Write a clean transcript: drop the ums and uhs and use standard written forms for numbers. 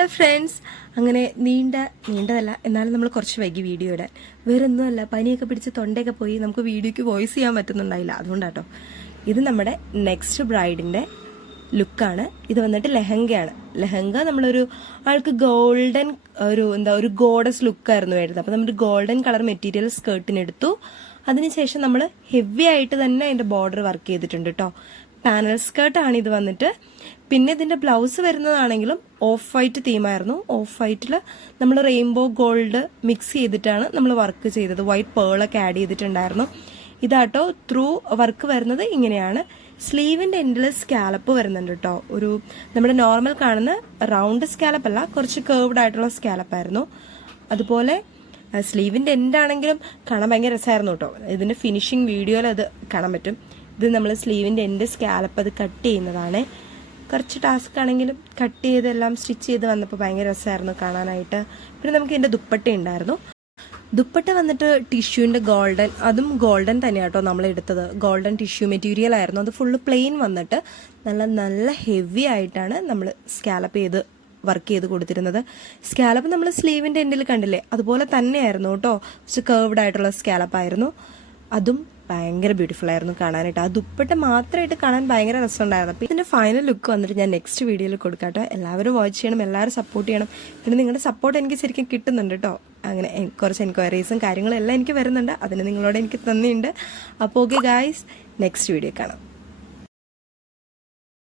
Hello friends, അങ്ങനെ നീണ്ടതല്ല എന്നാലും നമ്മൾ കുറച്ച് വൈകി വീഡിയോ ഇടാൻ. വേറെ ഒന്നുമല്ല, പനിയൊക്കെ പിടിച്ച് തൊണ്ടയൊക്കെ പോയി നമുക്ക് വീഡിയോയ്ക്ക് വോയിസ് ചെയ്യാൻ പറ്റുന്നുണ്ടായില്ല, അതുകൊണ്ടാട്ടോ. ഇത് നമ്മുടെ നെക്സ്റ്റ് ബ്രൈഡിന്റെ ലുക്കാണ്. ഇത് വന്നിട്ട് ലെഹങ്കയാണ്. ലെഹങ്ക നമ്മളൊരു ആൾക്ക് ഗോൾഡൻ ഒരു ഗോഡസ് ലുക്കായിരുന്നു വരുന്നത്. അപ്പൊ നമ്മൾ ഗോൾഡൻ കളർ മെറ്റീരിയൽ സ്കേർട്ടിനെടുത്തു. അതിനുശേഷം നമ്മൾ ഹെവി ആയിട്ട് തന്നെ അതിന്റെ ബോർഡർ വർക്ക് ചെയ്തിട്ടുണ്ട് കേട്ടോ. പാനൽ സ്കേർട്ടാണ് ഇത് വന്നിട്ട്. പിന്നെ ഇതിന്റെ ബ്ലൗസ് വരുന്നതാണെങ്കിലും ഓഫ് വൈറ്റ് തീമായിരുന്നു. ഓഫ് വൈറ്റിൽ നമ്മൾ റെയിൻബോ ഗോൾഡ് മിക്സ് ചെയ്തിട്ടാണ് നമ്മൾ വർക്ക് ചെയ്തത്. വൈറ്റ് പേളൊക്കെ ആഡ് ചെയ്തിട്ടുണ്ടായിരുന്നു. ഇതാട്ടോ ത്രൂ വർക്ക് വരുന്നത് ഇങ്ങനെയാണ്. സ്ലീവിന്റെ എൻഡിൽ സ്കാലപ്പ് വരുന്നുണ്ട് കേട്ടോ. നമ്മുടെ നോർമൽ കാണുന്ന റൗണ്ട് സ്കാലപ്പ് അല്ല, കുറച്ച് കേർവ്ഡ് ആയിട്ടുള്ള സ്കാലപ്പായിരുന്നു. അതുപോലെ സ്ലീവിന്റെ എൻഡ് ആണെങ്കിലും കാണാൻ ഭയങ്കര രസമായിരുന്നു കേട്ടോ. ഇതിന്റെ ഫിനിഷിംഗ് വീഡിയോയിൽ അത് കാണാൻ പറ്റും. ഇത് നമ്മൾ സ്ലീവിന്റെ എൻഡ് സ്കാലപ്പ് അത് കട്ട് ചെയ്യുന്നതാണ്. കുറച്ച് ടാസ്ക് ആണെങ്കിലും കട്ട് ചെയ്തെല്ലാം സ്റ്റിച്ച് ചെയ്ത് വന്നപ്പോൾ ഭയങ്കര രസമായിരുന്നു കാണാനായിട്ട്. പിന്നെ നമുക്ക് ഇതിന്റെ ദുപ്പട്ട ഉണ്ടായിരുന്നു. ദുപ്പട്ട വന്നിട്ട് ടിഷ്യൂവിന്റെ അതും ഗോൾഡൻ തന്നെയാട്ടോ നമ്മൾ എടുത്തത്. ഗോൾഡൻ ടിഷ്യൂ മെറ്റീരിയൽ ആയിരുന്നു. അത് ഫുള്ള് പ്ലെയിൻ വന്നിട്ട് നല്ല ഹെവി ആയിട്ടാണ് നമ്മൾ സ്കാലപ്പ് ചെയ്ത് വർക്ക് ചെയ്ത് കൊടുത്തിരുന്നത്. സ്കാലപ്പ് നമ്മൾ സ്ലീവിന്റെ എൻഡിൽ കണ്ടില്ലേ, അതുപോലെ തന്നെയായിരുന്നു കേട്ടോ. കുറച്ച് കേർവ്ഡ് ആയിട്ടുള്ള സ്കാലപ്പ് ആയിരുന്നു. അതും ഭയങ്കര ബ്യൂട്ടിഫുൾ ആയിരുന്നു കാണാനായിട്ട്. ആ ദുപ്പട്ട മാത്രമായിട്ട് കാണാൻ ഭയങ്കര രസമുണ്ടായിരുന്നു. അപ്പോൾ ഇതിന്റെ ഫൈനൽ ലുക്ക് വന്നിട്ട് ഞാൻ നെക്സ്റ്റ് വീഡിയോയിൽ കൊടുക്കാട്ടോ. എല്ലാവരും വാച്ച് ചെയ്യണം, എല്ലാവരും സപ്പോർട്ട് ചെയ്യണം. പിന്നെ നിങ്ങളുടെ സപ്പോർട്ട് എനിക്ക് ശരിക്കും കിട്ടുന്നുണ്ട് കേട്ടോ. അങ്ങനെ കുറച്ച് എൻക്വയറീസും കാര്യങ്ങളും എല്ലാം എനിക്ക് വരുന്നുണ്ട്. അതിന് നിങ്ങളോട് എനിക്ക് തന്നെയുണ്ട്. അപ്പോൾ ഓക്കെ ഗായ്സ്, നെക്സ്റ്റ് വീഡിയോ കാണാം.